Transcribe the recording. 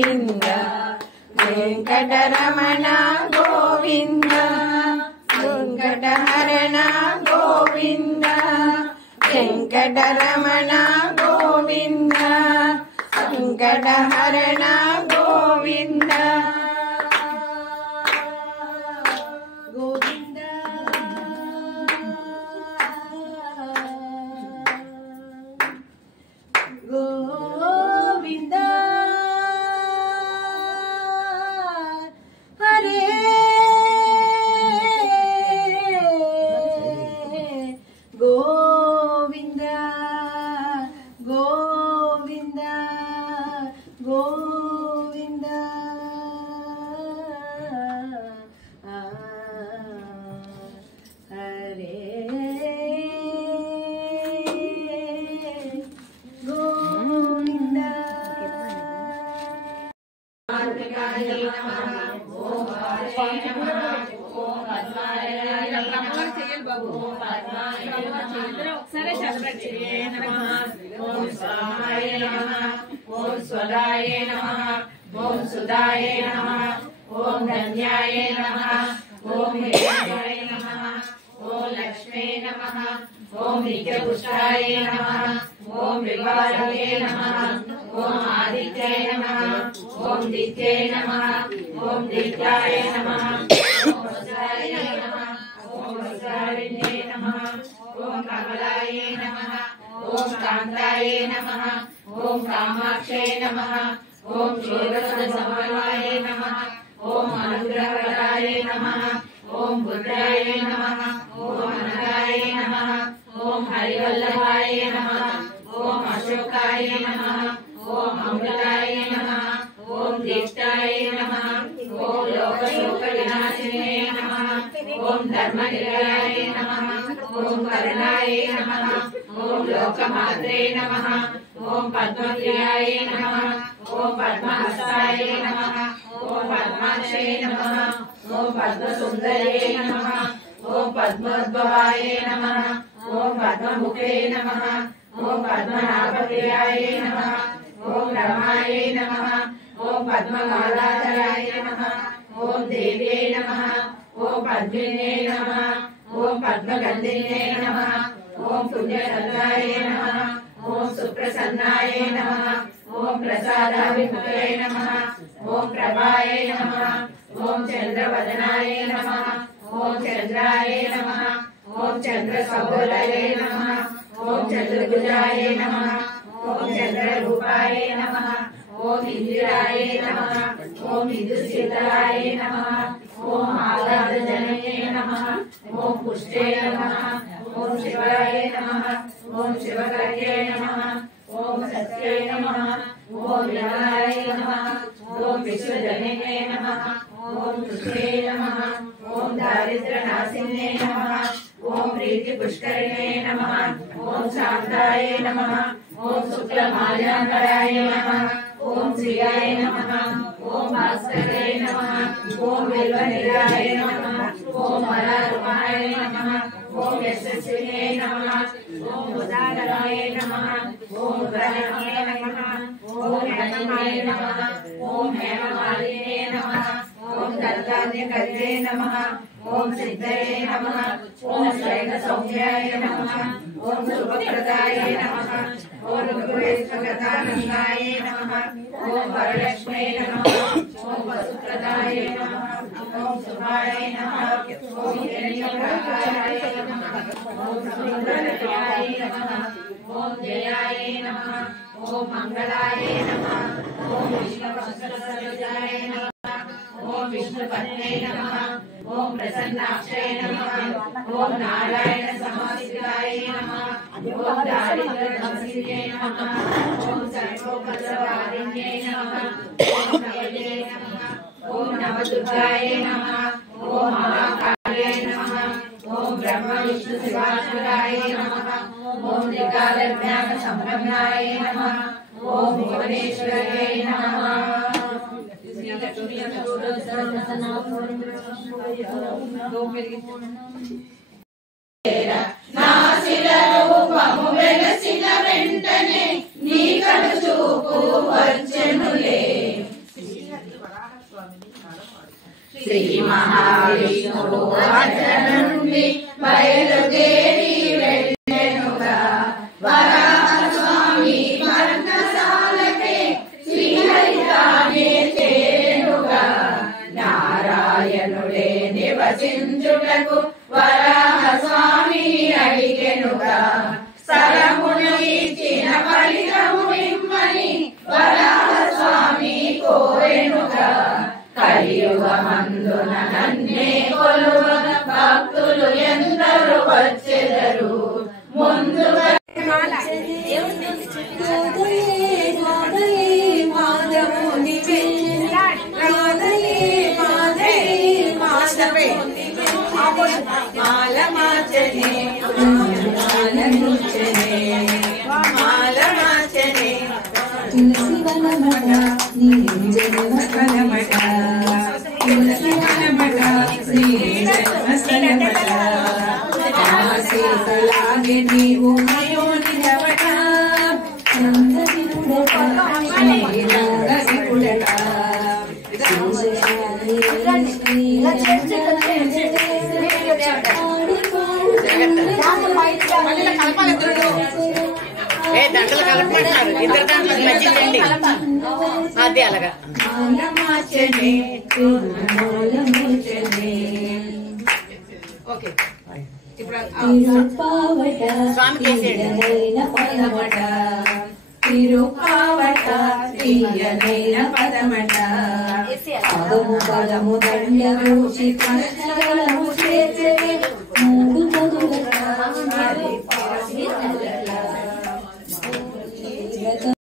గోవింద వెంకటరమణ గోవింద వెంకటహరణ గోవింద వెంకటరమణ గోవింద వెంకటహరణ గోవింద గోవింద హరే గోవింద గోవింద గోవింద హరే సరే ఓం స్వాహాయ నమః ఓం స్వదాయ నమః ఓం సుదాయ నమః ఓం ధన్యాయ నమః ఓం హిరణ్యాయ నమః ఓం లక్ష్మే నమః ఓం నిత్యపుష్టాయ నమః ఓం వివాహాయ నమః ఓం ఆదిత్యాయ నమః ఓం దిత్యే నమః ఓం దిత్యాయ నమః ఓం వజ్రాయ నమః ఓం వజ్రావిన్యే నమః ఓం కమలాయ నమః ఓం కాంతాయ నమః ఓం కామాక్షే నమః ఓం క్షీరసమన్వయాయ నమః ఓం అనుగ్రహవరాయ నమః ఓం బుద్ధాయ నమః ఓం అనగాయ నమః ఓం హరివల్లభాయ నమః ఓం అశోకాయ నమః ఓం అమృతాయ నమః ఓం దీప్తాయ నమః ఓం లోకశోక వినాశినే నమః ఓం ధర్మనిలయాయ నమః ఓం కరుణాయ నమః ఓం లోకమాత్రే నమః ఓం పద్మప్రియాయ నమః ఓం పద్మహస్తాయ నమః ఓం పద్మాక్షే నమః ఓం పద్మసుందరే నమః ఓం పద్మోద్భవాయ నమః ఓం పద్మముఖే నమః ఓం పద్మనాభప్రియాయ నమః ఓం రమాయ నమః ఓం పద్మమాలాధరాయ నమః ఓం దేవ్యై నమః ఓం పద్మినే నమః ఓం పద్మగంధినే నమః ఓం పుణ్యసందాయ నమః ఓం సుప్రసన్నాయ నమః ఓం ప్రసాదాభిముఖే నమః ఓం ప్రభాయ నమః ఓం చంద్రవదనాయ నమః ఓం చంద్రాయ నమః ఓం చంద్రసౌలయే నమః ఓం చంద్రభుజాయ నమః ఓం చంద్రరూపాయ నమః ఓం ఇందిరాయ నమః ఓం ఇందుశీతలాయ నమః ఓం ఆగాధజనయే నమః ఓం పుష్టే నమః ఓం శివాయ నమః ఓం శివకర్యే నమః ఓం సత్యే నమః ఓం వినాయ నమః ఓం విశ్వజనయే నమః ఓం తుష్టే నమః ఓం దారిద్ర్యనాశినే నమః ఓం ప్రీతి పుష్కరిణే నమః ఓం శాంతాయ నమః ఓం శుక్లమాల్యాంబరాయ నమః ఓం శ్రియాయ నమః ఓం భాస్కరాయ నమః ఓం బిల్వనిలయాయ నమః ఓం మలారుమాయ నమః ఓం యశస్వినే నమః ఓం ఉదారాయ నమః ఓం ఉదయనాయ నమః ఓం హేమమాయ నమః ఓం హేమమాలినే నమః ఓం దత్తాన్యకర్యే నమః ఓం సిద్ధయే నమః ఓం శైల సౌమ్యాయ నమః ఓం శుభప్రదాయ నమః ఓం గురువేశ్వరదానందాయ నమః ఓం వరలక్ష్మే నమః ఓం వసుప్రదాయ నమః ఓం శుభాయ నమః ఓం హిరణ్యప్రభాయ నమః ఓం సుందరయాయ నమః ఓం జయాయ నమః ఓం మంగళాయ నమః ఓం విష్ణువక్షసరోజాయ నమః ఓం విష్ణుపత్నే నమః ఓం ప్రసన్నాక్షే నమః ఓం నారాయణ సమాశ్రితాయ నమః ఓం దారిద్ర్యనాశినే నమః ఓం సర్వోపద్రవారిణ్యే నమః ఓం నవదే నమః ఓం నవదుర్గాయ నమః ఓం మహాకాళే నమః ఓం బ్రహ్మ విష్ణు శివాత్మకాయ నమః ఓం త్రికాలజ్ఞాన సంపన్నాయ నమః ఓం భువనేశ్వరాయ నమః వెంటనే నీ కడు చూపు వచ్చెనులే శ్రీ మహావిష్ణువు అతని నుండి బయలుదేరి వెళ్ళెనుగా వరాహస్వామి పర్ణశాలకే శ్రీహరితానే చేరుగా నారాయణుడే నివసించుటకు వరాహస్వామి అడిగెనుగా సరమును ఇచ్చిన ఫలితము ఇమ్మని వరాహస్వామి కోరెనుగా కలియుగమందున నన్నే కొలువ భక్తులు ఎందరు వచ్చెదరు ముందుగా నీవు దండలు కలపమంటున్నారు ఇద్దరు దాంట్లో మధ్యలో అదే అలాగా ఓకే తిరుపావట తీయనైన పదమట పదము పదము దండ రుచి కృష్ణగల